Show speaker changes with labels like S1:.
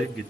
S1: Hayır git.